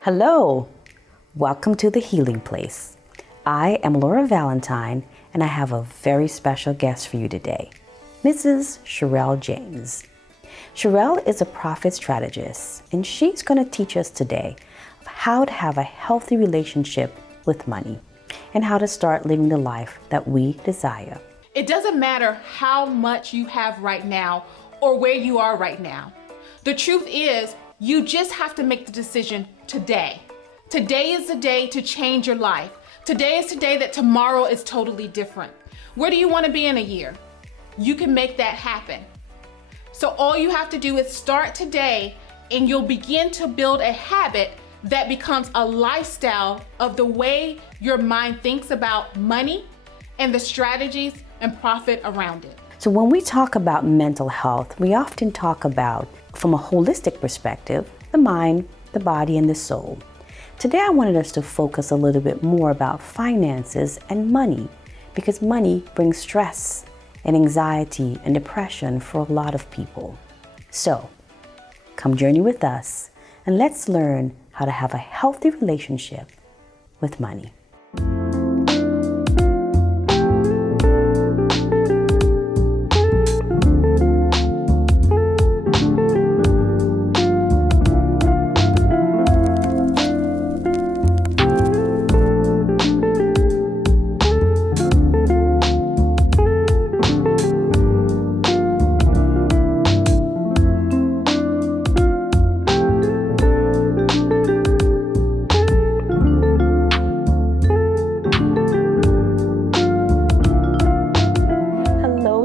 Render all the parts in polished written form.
Hello, welcome to the Healing Place. I am Laura Valentine, and I have a very special guest for you today, Mrs. Cherelle James. Cherelle is a profit strategist, and she's going to teach us today how to have a healthy relationship with money and how to start living the life that we desire. It doesn't matter how much you have right now or where you are right now. The truth is, you just have to make the decision today. Today is the day to change your life. Today is the day that tomorrow is totally different. Where do you want to be in a year? You can make that happen. So all you have to do is start today, and you'll begin to build a habit that becomes a lifestyle of the way your mind thinks about money and the strategies and profit around it. So when we talk about mental health, we often talk about, from a holistic perspective, the mind, the body, and the soul. Today I wanted us to focus a little bit more about finances and money, because money brings stress and anxiety and depression for a lot of people. So come journey with us and let's learn how to have a healthy relationship with money.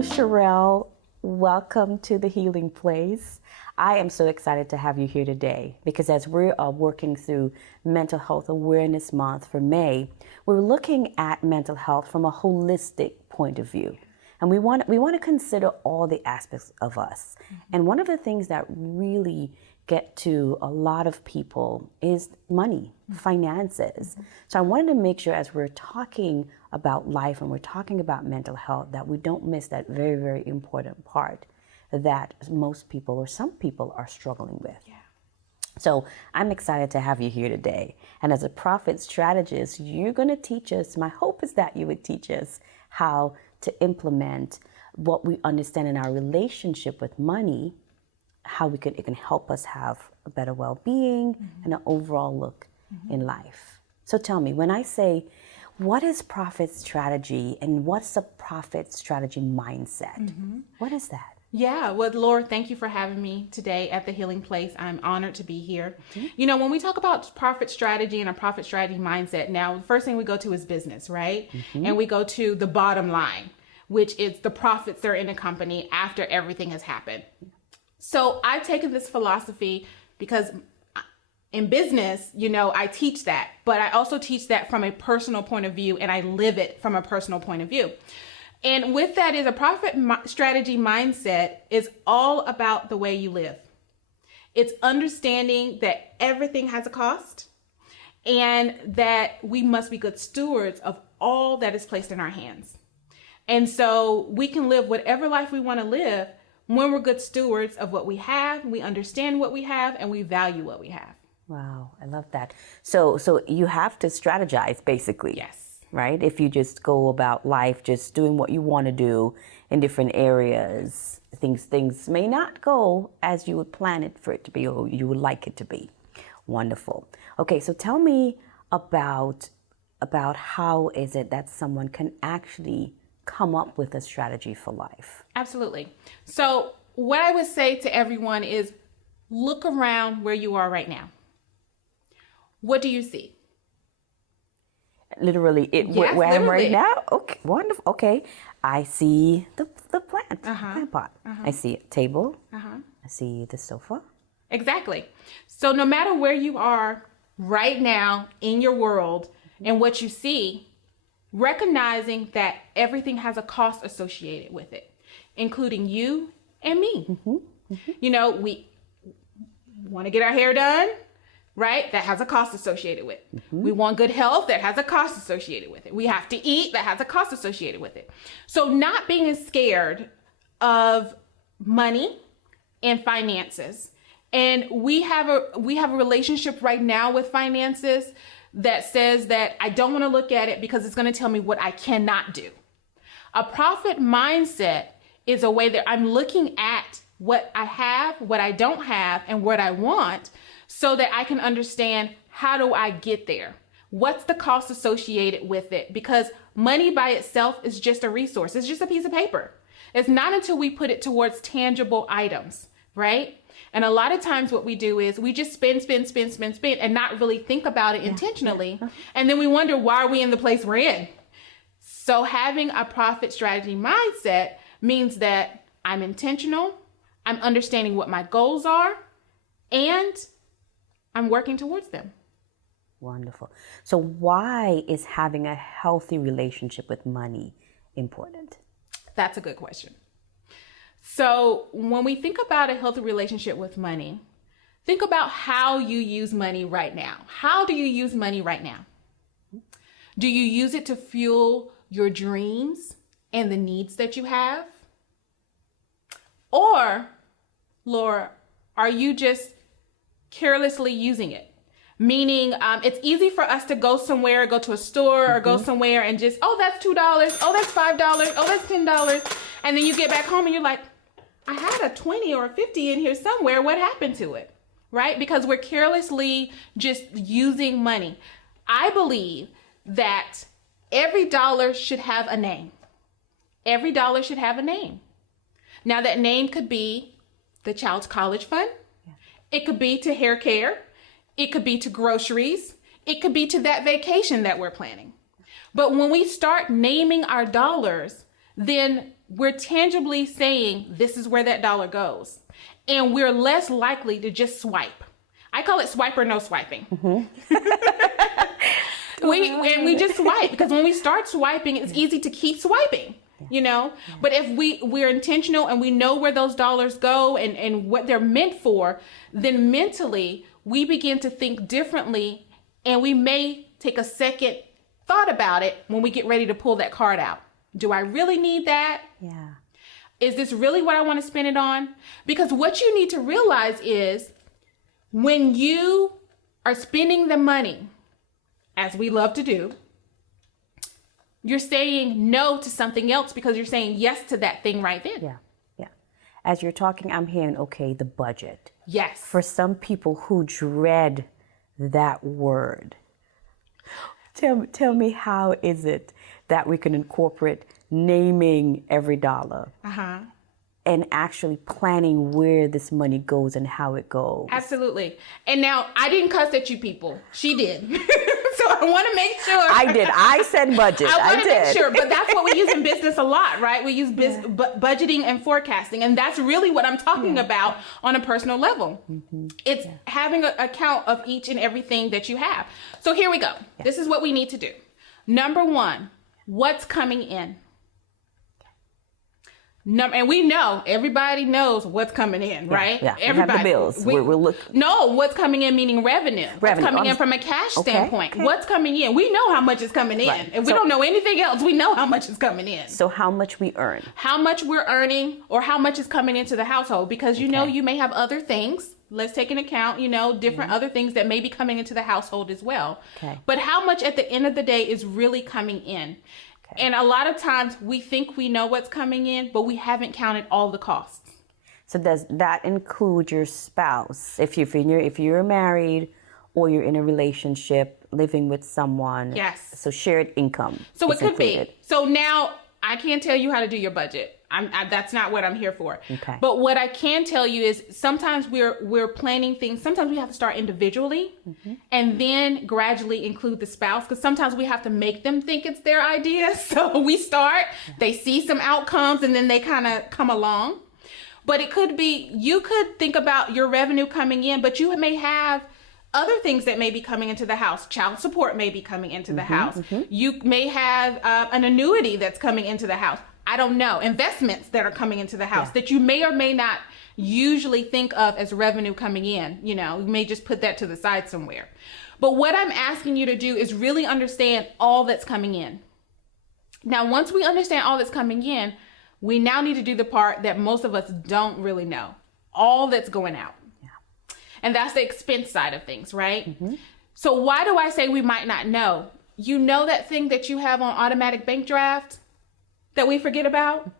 Cherelle, welcome to the Healing Place. I am so excited to have you here today because as we are working through Mental Health Awareness Month for May, we're looking at mental health from a holistic point of view. And we want to consider all the aspects of us. And one of the things that really get to a lot of people is money, finances. So I wanted to make sure as we're talking about life and we're talking about mental health that we don't miss that very, very important part that most people or some people are struggling with. Yeah. So I'm excited to have you here today. And as a profit strategist, you're going to teach us, my hope is that you would teach us how to implement what we understand in our relationship with money, how it can help us have a better well-being and an overall look in life. So tell me, when I say, what is profit strategy and what's a profit strategy mindset? What is that? Yeah, well, Laura, thank you for having me today at the Healing Place. I'm honored to be here. You know, when we talk about profit strategy and a profit strategy mindset, now the first thing we go to is business, right? And we go to the bottom line, which is the profits that are in a company after everything has happened. So I've taken this philosophy because in business, you know, I teach that, but I also teach that from a personal point of view, and I live it from a personal point of view. And with that is a profit strategy mindset is all about the way you live. It's understanding that everything has a cost and that we must be good stewards of all that is placed in our hands. And so we can live whatever life we want to live when we're good stewards of what we have, we understand what we have, and we value what we have. Wow, I love that. So you have to strategize, basically. Yes. Right? If you just go about life just doing what you want to do in different areas, things may not go as you would plan it for it to be or you would like it to be. Wonderful. Okay, so tell me about how is it that someone can actually come up with a strategy for life? Absolutely. So what I would say to everyone is look around where you are right now. What do you see? Literally, Yes, where I am right literally. now? Okay, wonderful. Okay, I see the plant pot. I see a table. I see the sofa. Exactly. So no matter where you are right now in your world and what you see, recognizing that everything has a cost associated with it, including you and me. You know, we want to get our hair done, right? That has a cost associated with it. We want good health. That has a cost associated with it. We have to eat. That has a cost associated with it. So not being scared of money and finances And we have a relationship right now with finances that says that I don't want to look at it because it's going to tell me what I cannot do. A profit mindset is a way that I'm looking at what I have, what I don't have, and what I want so that I can understand, how do I get there? What's the cost associated with it? Because money by itself is just a resource. It's just a piece of paper. It's not until we put it towards tangible items, right? And a lot of times what we do is we just spend and not really think about it intentionally. And then we wonder, why are we in the place we're in? So having a profit strategy mindset means that I'm intentional, I'm understanding what my goals are, and I'm working towards them. Wonderful. So why is having a healthy relationship with money important? That's a good question. So when we think about a healthy relationship with money, think about how you use money right now. How do you use money right now? Do you use it to fuel your dreams and the needs that you have? Or, Laura, are you just carelessly using it? Meaning it's easy for us to go somewhere, go to a store or go somewhere and just, oh, that's $2. Oh, that's $5. Oh, that's $10. And then you get back home and you're like, I had a 20 or a 50 in here somewhere. What happened to it? Right? Because we're carelessly just using money. I believe that every dollar should have a name. Every dollar should have a name. Now that name could be the child's college fund. It could be to hair care. It could be to groceries. It could be to that vacation that we're planning. But when we start naming our dollars, then we're tangibly saying this is where that dollar goes. And we're less likely to just swipe. I call it swipe or no swiping. We just swipe, because when we start swiping, it's easy to keep swiping. You know, but if we're intentional and we know where those dollars go and what they're meant for, then mentally we begin to think differently, and we may take a second thought about it when we get ready to pull that card out. Do I really need that? Yeah. Is this really what I want to spend it on? Because what you need to realize is when you are spending the money, as we love to do, you're saying no to something else because you're saying yes to that thing right then. Yeah, yeah. As you're talking, I'm hearing, okay, the budget. Yes. For some people who dread that word, tell me, how is it that we can incorporate naming every dollar and actually planning where this money goes and how it goes? Absolutely. And now, I didn't cuss at you people. She did. So I want to make sure. I did. I said budget. I want to make sure. But that's what we use in business a lot, right? We use budgeting and forecasting. And that's really what I'm talking about on a personal level. It's having an account of each and everything that you have. So here we go. This is what we need to do. Number one, what's coming in? And we know, everybody knows what's coming in, right? Yeah. Everybody. We have the bills. We're looking. No, what's coming in meaning revenue. What's coming in from a cash standpoint. Okay. What's coming in? We know how much is coming in. Right. If we don't know anything else, we know how much is coming in. So how much we earn. How much we're earning, or how much is coming into the household. Because you know you may have other things. Let's take into account, different other things that may be coming into the household as well. Okay. But how much at the end of the day is really coming in? And a lot of times we think we know what's coming in, but we haven't counted all the costs. So does that include your spouse? If you're married or you're in a relationship living with someone? Yes. So shared income. So it could included. be. So now I can't tell you how to do your budget. That's not what I'm here for. Okay. But what I can tell you is sometimes we're planning things. Sometimes we have to start individually and then gradually include the spouse, because sometimes we have to make them think it's their idea. So we start, they see some outcomes, and then they kind of come along. But it could be, you could think about your revenue coming in, but you may have other things that may be coming into the house. Child support may be coming into the house. You may have an annuity that's coming into the house. I don't know, investments that are coming into the house that you may or may not usually think of as revenue coming in. You may just put that to the side somewhere. But what I'm asking you to do is really understand all that's coming in. Now, once we understand all that's coming in, we now need to do the part that most of us don't really know. All that's going out. And that's the expense side of things, right? So why do I say we might not know? You know that thing that you have on automatic bank draft that we forget about?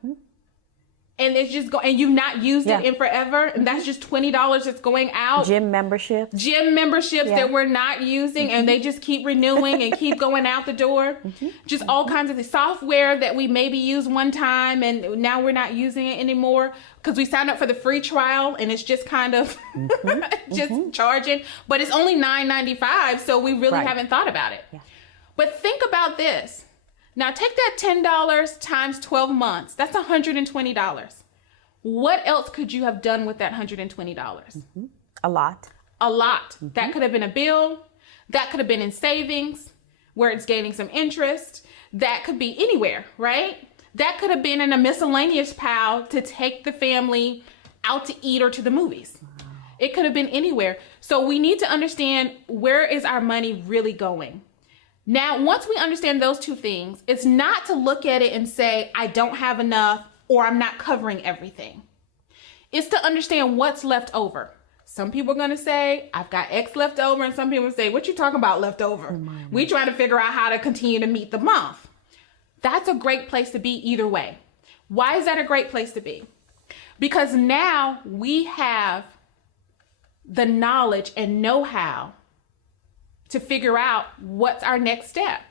And it's just and you've not used it in forever, and that's just $20 that's going out. Gym memberships That we're not using, and they just keep renewing and keep going out the door. Just all kinds of the software that we maybe used one time, and now we're not using it anymore because we signed up for the free trial, and it's just kind of just charging, but it's only $9.95, so we really haven't thought about it. But think about this. Now take that $10 times 12 months. That's $120. What else could you have done with that $120? A lot. A lot. That could have been a bill. That could have been in savings where it's gaining some interest. That could be anywhere, right? That could have been in a miscellaneous pile to take the family out to eat or to the movies. It could have been anywhere. So we need to understand, where is our money really going? Now, once we understand those two things, it's not to look at it and say, I don't have enough or I'm not covering everything. It's to understand what's left over. Some people are going to say, I've got X left over. And some people say, what you talking about left over? We try to figure out how to continue to meet the month. That's a great place to be either way. Why is that a great place to be? Because now we have the knowledge and know-how to figure out what's our next step.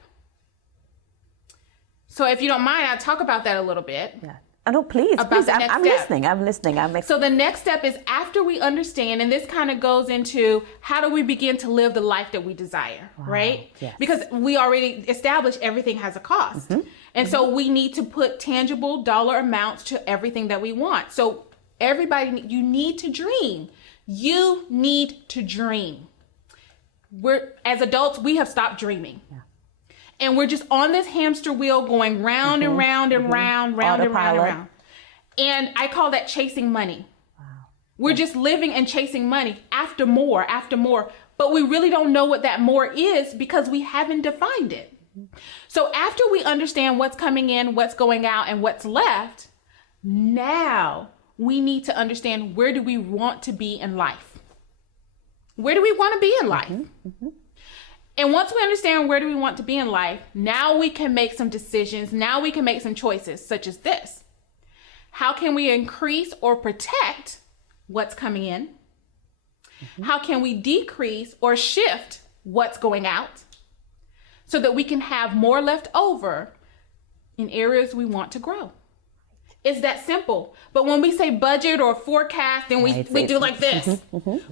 So if you don't mind, I'll talk about that a little bit. Yeah. No, please. I'm listening. I'm listening. So the next step is, after we understand, and this kind of goes into how do we begin to live the life that we desire, right? Yes. Because we already established everything has a cost. And so we need to put tangible dollar amounts to everything that we want. So everybody, you need to dream. You need to dream. As adults, we have stopped dreaming. And we're just on this hamster wheel going round and round and round and round. And I call that chasing money. We're just living and chasing money after more, but we really don't know what that more is because we haven't defined it. So after we understand what's coming in, what's going out, and what's left, now we need to understand, where do we want to be in life? Where do we want to be in life? And once we understand where do we want to be in life, now we can make some decisions. Now we can make some choices, such as this. How can we increase or protect what's coming in? How can we decrease or shift what's going out so that we can have more left over in areas we want to grow? It's that simple. But when we say budget or forecast, then we do like this.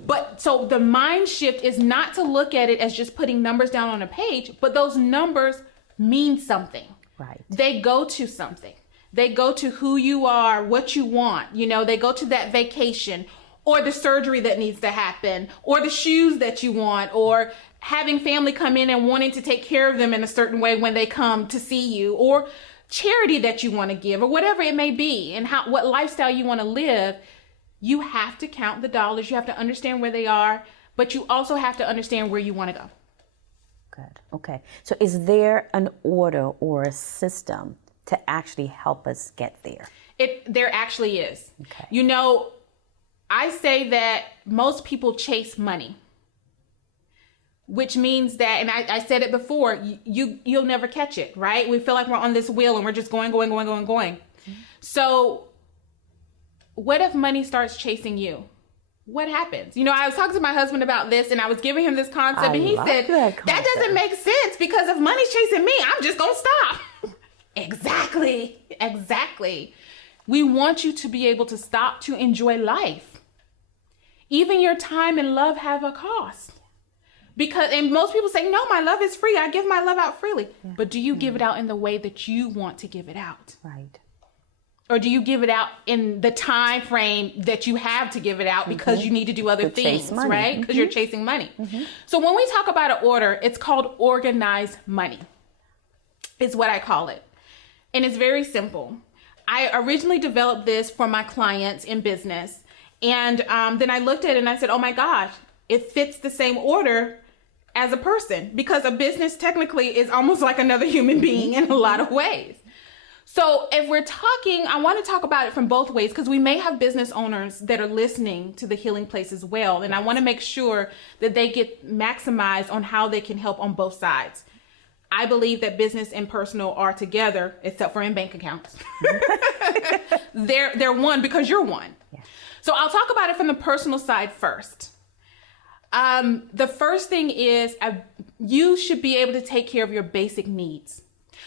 But so the mind shift is not to look at it as just putting numbers down on a page, but those numbers mean something. Right. They go to something. They go to who you are, what you want. They go to that vacation, or the surgery that needs to happen, or the shoes that you want, or having family come in and wanting to take care of them in a certain way when they come to see you, or charity that you want to give, or whatever it may be, and what lifestyle you want to live. You have to count the dollars. You have to understand where they are, but you also have to understand where you want to go. Good. Okay. So is there an order or a system to actually help us get there? There actually is. Okay. I say that most people chase money, which means that, and I said it before, you'll never catch it, right? We feel like we're on this wheel and we're just going. So what if money starts chasing you? What happens? I was talking to my husband about this, and I was giving him this concept, and he said, that doesn't make sense, because if money's chasing me, I'm just going to stop. Exactly. We want you to be able to stop to enjoy life. Even your time and love have a cost. And most people say, no, my love is free. I give my love out freely. Yeah. But do you give it out in the way that you want to give it out? Right. Or do you give it out in the time frame that you have to give it out because you need to do other things, right? Because you're chasing money. So when we talk about an order, it's called organized money. Is what I call it. And it's very simple. I originally developed this for my clients in business. And then I looked at it and I said, oh my gosh, it fits the same order as a person, because a business technically is almost like another human being in a lot of ways. So if we're talking, I want to talk about it from both ways, because we may have business owners that are listening to the Healing Place as well. And I want to make sure that they get maximized on how they can help on both sides. I believe that business and personal are together, except for in bank accounts. They're one because you're one. Yeah. So I'll talk about it from the personal side first. The first thing is you should be able to take care of your basic needs.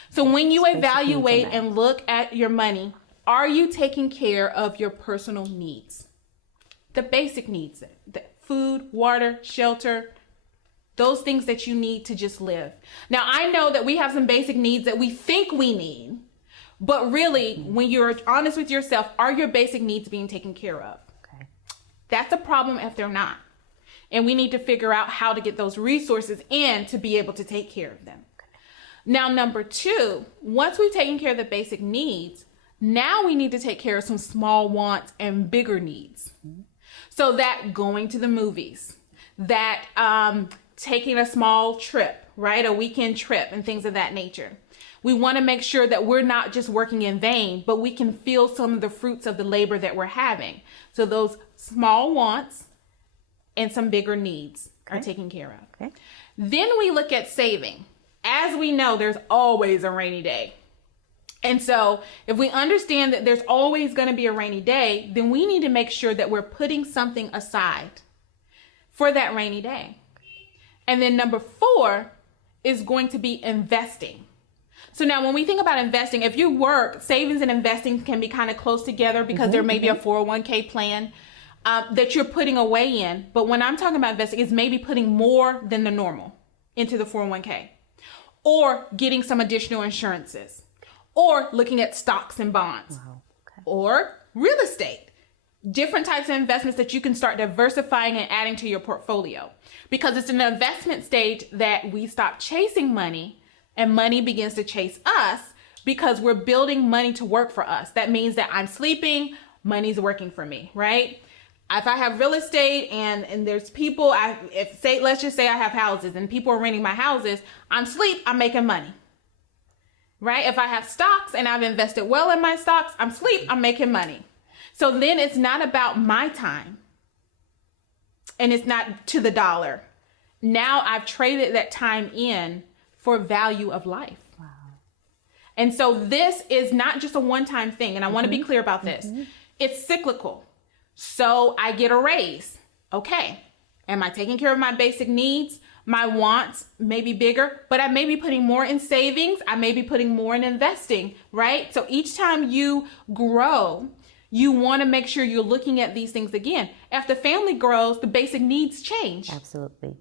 So when you evaluate and look at your money, are you taking care of your personal needs? The basic needs, the food, water, shelter, those things that you need to just live. Now, I know that we have some basic needs that we think we need, but really, when you're honest with yourself, are your basic needs being taken care of? Okay. That's a problem if they're not. And we need to figure out how to get those resources in to be able to take care of them. Now, number two, once we've taken care of the basic needs, now we need to take care of some small wants and bigger needs. So that going to the movies, that taking a small trip, right? A weekend trip and things of that nature. We want to make sure that we're not just working in vain, but we can feel some of the fruits of the labor that we're having. So those small wants and some bigger needs are taken care of. Okay. Then we look at saving. As we know, there's always a rainy day. And so if we understand that there's always going to be a rainy day, then we need to make sure that we're putting something aside for that rainy day. And then number four is going to be investing. So now when we think about investing, if you work, savings and investing can be kind of close together because there may be a 401k plan that you're putting away in. But when I'm talking about investing, it's maybe putting more than the normal into the 401k. Or getting some additional insurances, or looking at stocks and bonds, or real estate. Different types of investments that you can start diversifying and adding to your portfolio. Because it's an investment stage that we stop chasing money and money begins to chase us because we're building money to work for us. That means that I'm sleeping, money's working for me, right? If I have real estate and there's people, let's just say I have houses and people are renting my houses, I'm asleep, I'm making money, right? If I have stocks and I've invested well in my stocks, I'm asleep, I'm making money. So then it's not about my time and it's not to the dollar. Now I've traded that time in for value of life. Wow. And so this is not just a one-time thing. And I want to be clear about this. It's cyclical. So I get a raise. Okay. Am I taking care of my basic needs? My wants may be bigger, but I may be putting more in savings. I may be putting more in investing, right? So each time you grow, you want to make sure you're looking at these things again. As the family grows, the basic needs change. Absolutely.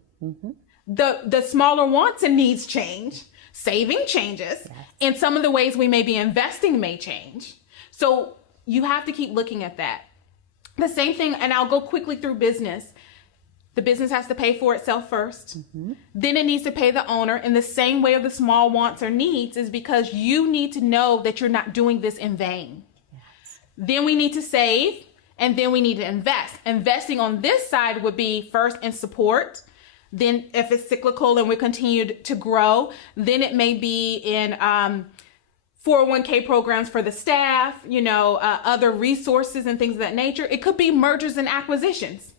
The smaller wants and needs change. Saving changes. Yes. And some of the ways we may be investing may change. So you have to keep looking at that. The same thing, and I'll go quickly through business. The business has to pay for itself first. Then it needs to pay the owner. In the same way of the small wants or needs is because you need to know that you're not doing this in vain. Yes. Then we need to save, and then we need to invest. Investing on this side would be first in support. Then if it's cyclical and we continue to grow, then it may be in 401k programs for the staff, other resources and things of that nature. It could be mergers and acquisitions,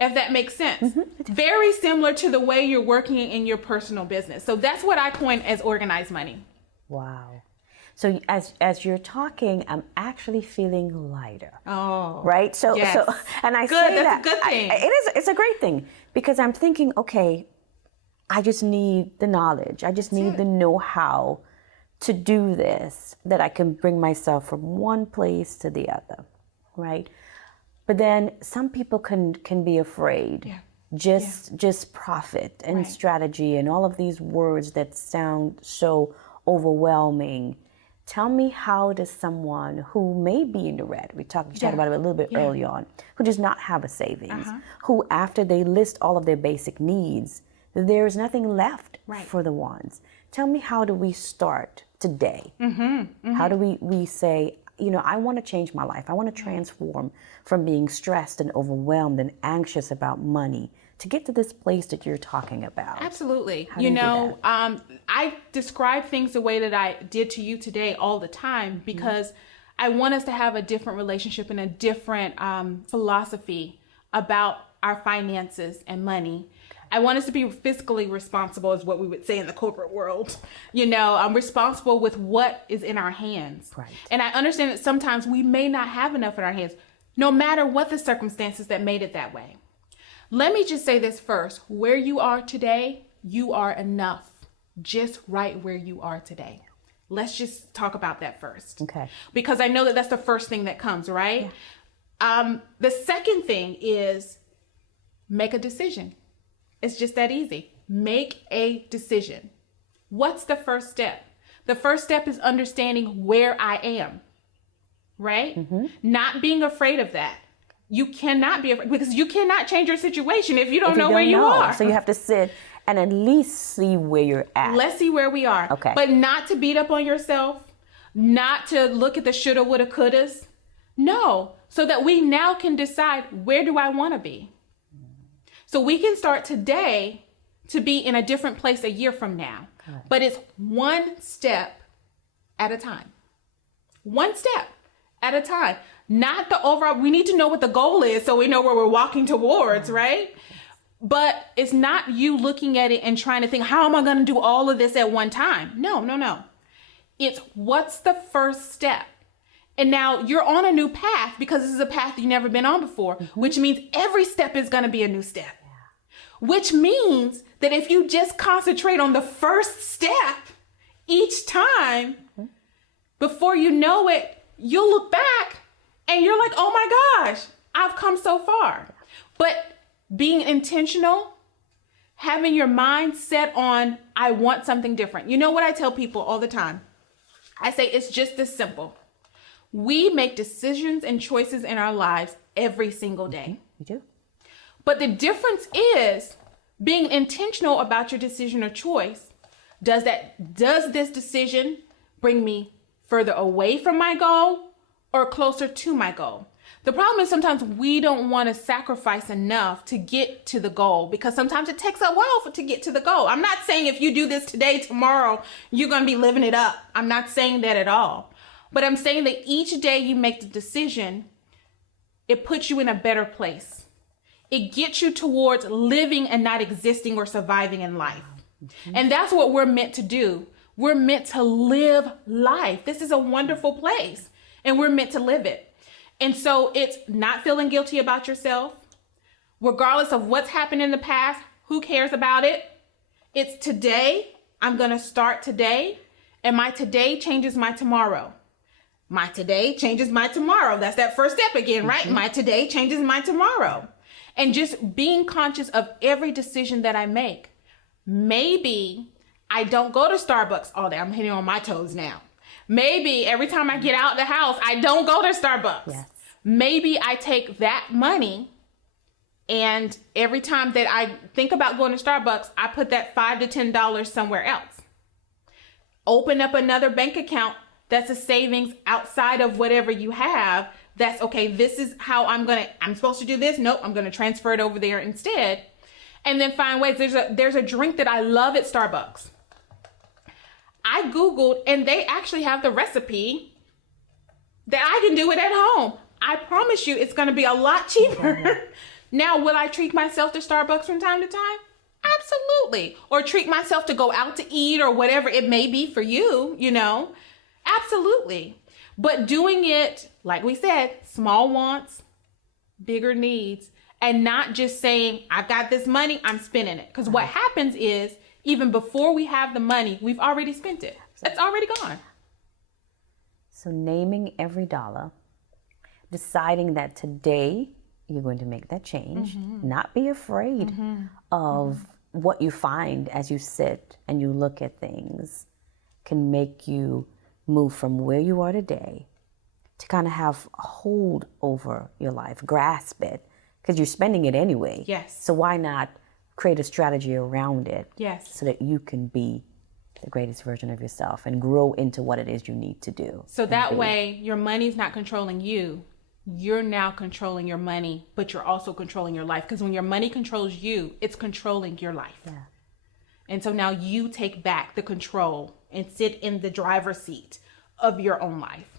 if that makes sense. Very similar to the way you're working in your personal business. So that's what I coin as organized money. Wow. So as you're talking, I'm actually feeling lighter. Oh, right. So yes. And I good. say That's a good thing. It's a great thing because I'm thinking, okay, I just need the knowledge. I just need the know-how to do this, that I can bring myself from one place to the other, right? But then some people can be afraid. Yeah. Just profit and strategy and all of these words that sound so overwhelming. Tell me, how does someone who may be in the red, you talked about it a little bit early on, who does not have a savings, who after they list all of their basic needs, there's nothing left for the ones. Tell me, how do we start today? How do we say, I want to change my life. I want to transform from being stressed and overwhelmed and anxious about money to get to this place that you're talking about? Absolutely. How do you do that? I describe things the way that I did to you today all the time because I want us to have a different relationship and a different philosophy about our finances and money. I want us to be fiscally responsible, is what we would say in the corporate world. I'm responsible with what is in our hands. Right. And I understand that sometimes we may not have enough in our hands, no matter what the circumstances that made it that way. Let me just say this first. Where you are today, you are enough, just right where you are today. Let's just talk about that first. Okay. Because I know that that's the first thing that comes, right? Yeah. The second thing is make a decision. It's just that easy. Make a decision. What's the first step? The first step is understanding where I am, right? Mm-hmm. Not being afraid of that. You cannot be afraid because you cannot change your situation if you don't know where you are. So you have to sit and at least see where you're at. Let's see where we are. Okay. But not to beat up on yourself, not to look at the shoulda, woulda, couldas. No, so that we now can decide, where do I want to be? So we can start today to be in a different place a year from now. Okay. But it's one step at a time. One step at a time. Not the overall. We need to know what the goal is so we know where we're walking towards, right? But it's not you looking at it and trying to think, how am I going to do all of this at one time? No. It's what's the first step? And now you're on a new path because this is a path you've never been on before, which means every step is going to be a new step. Which means that if you just concentrate on the first step each time, before you know it, you'll look back and you're like, oh my gosh, I've come so far. But being intentional, having your mind set on, I want something different. You know what I tell people all the time? I say it's just this simple. We make decisions and choices in our lives every single day. We do. But the difference is being intentional about your decision or choice. Does this decision bring me further away from my goal or closer to my goal? The problem is sometimes we don't want to sacrifice enough to get to the goal because sometimes it takes a while to get to the goal. I'm not saying if you do this today, tomorrow, you're going to be living it up. I'm not saying that at all. But I'm saying that each day you make the decision, it puts you in a better place. It gets you towards living and not existing or surviving in life. Mm-hmm. And that's what we're meant to do. We're meant to live life. This is a wonderful place and we're meant to live it. And so it's not feeling guilty about yourself, regardless of what's happened in the past. Who cares about it? It's today. I'm going to start today, and my today changes my tomorrow. My today changes my tomorrow. That's that first step again, right? Mm-hmm. My today changes my tomorrow. And just being conscious of every decision that I make. Maybe I don't go to Starbucks all day. I'm hitting on my toes now. Maybe every time I get out the house, I don't go to Starbucks. Yes. Maybe I take that money and every time that I think about going to Starbucks, I put that $5 to $10 somewhere else. Open up another bank account that's a savings outside of whatever you have. That's okay. This is how I'm supposed to do this. Nope. I'm going to transfer it over there instead. And then find ways. There's a drink that I love at Starbucks. I Googled and they actually have the recipe that I can do it at home. I promise you it's going to be a lot cheaper. Now, will I treat myself to Starbucks from time to time? Absolutely. Or treat myself to go out to eat or whatever it may be for you, Absolutely. But doing it, like we said, small wants, bigger needs, and not just saying, I've got this money, I'm spending it. Because what happens is, even before we have the money, we've already spent it. It's already gone. So naming every dollar, deciding that today you're going to make that change, not be afraid of what you find as you sit and you look at things can make you move from where you are today to kind of have a hold over your life, grasp it, because you're spending it anyway. Yes. So why not create a strategy around it? Yes. So that you can be the greatest version of yourself and grow into what it is you need to do. So that way your money's not controlling you. you're now controlling your money, but you're also controlling your life. Because when your money controls you, it's controlling your life. Yeah. And so now you take back the control and sit in the driver's seat of your own life.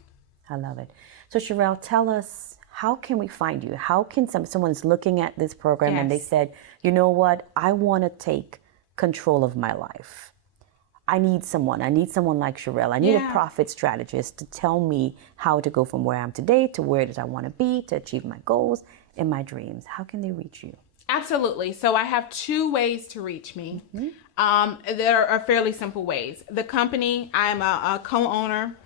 I love it. So Cherelle, tell us, how can we find you? How can someone's looking at this program and they Yes. said, you know what, I want to take control of my life. I need someone like Cherelle. I need a Yeah. profit strategist to tell me how to go from where I am today to where it is I want to be to achieve my goals and my dreams. How can they reach you? Absolutely. So I have two ways to reach me. There are fairly simple ways. The company, I'm a co-owner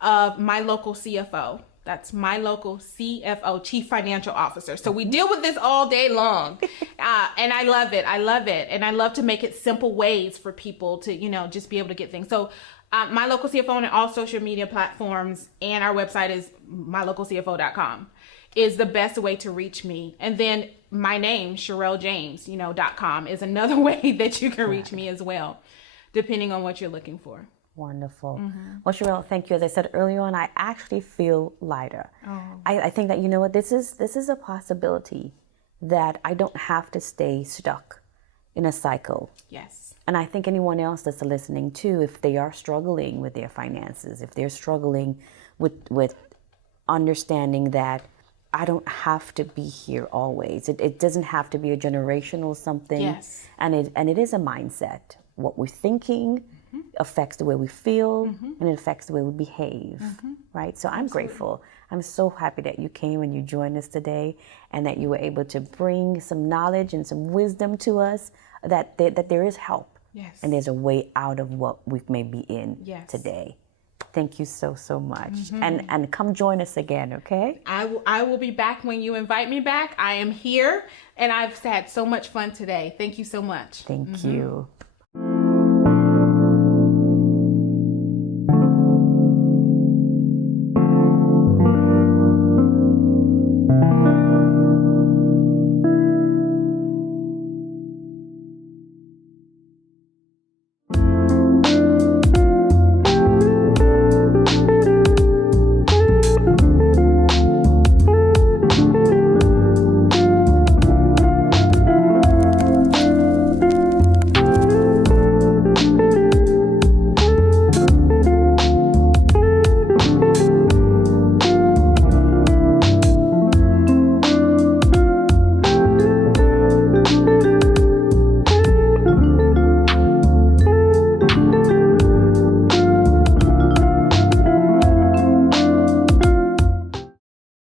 of My Local CFO. That's My Local CFO, Chief Financial Officer. So we deal with this all day long. And I love it. I love it. And I love to make it simple ways for people to, just be able to get things. So My Local CFO on all social media platforms, and our website is mylocalcfo.com, is the best way to reach me. And then my name, Cherelle James, .com is another way that you can reach me as well, depending on what you're looking for. Wonderful. Well, Cherelle, thank you. As I said earlier on, I actually feel lighter. I think that, you know what, this is a possibility that I don't have to stay stuck in a cycle. Yes. And I think anyone else that's listening too, if they are struggling with their finances, if they're struggling with understanding that I don't have to be here always. It doesn't have to be a generational something. Yes. And it is a mindset. What we're thinking affects the way we feel, and it affects the way we behave, right? So I'm grateful. I'm so happy that you came and you joined us today, and that you were able to bring some knowledge and some wisdom to us, that there is help. Yes. And there's a way out of what we may be in Yes. today. Thank you so much. And come join us again, okay? I will be back when you invite me back. I am here, and I've had so much fun today. Thank you so much. Thank you.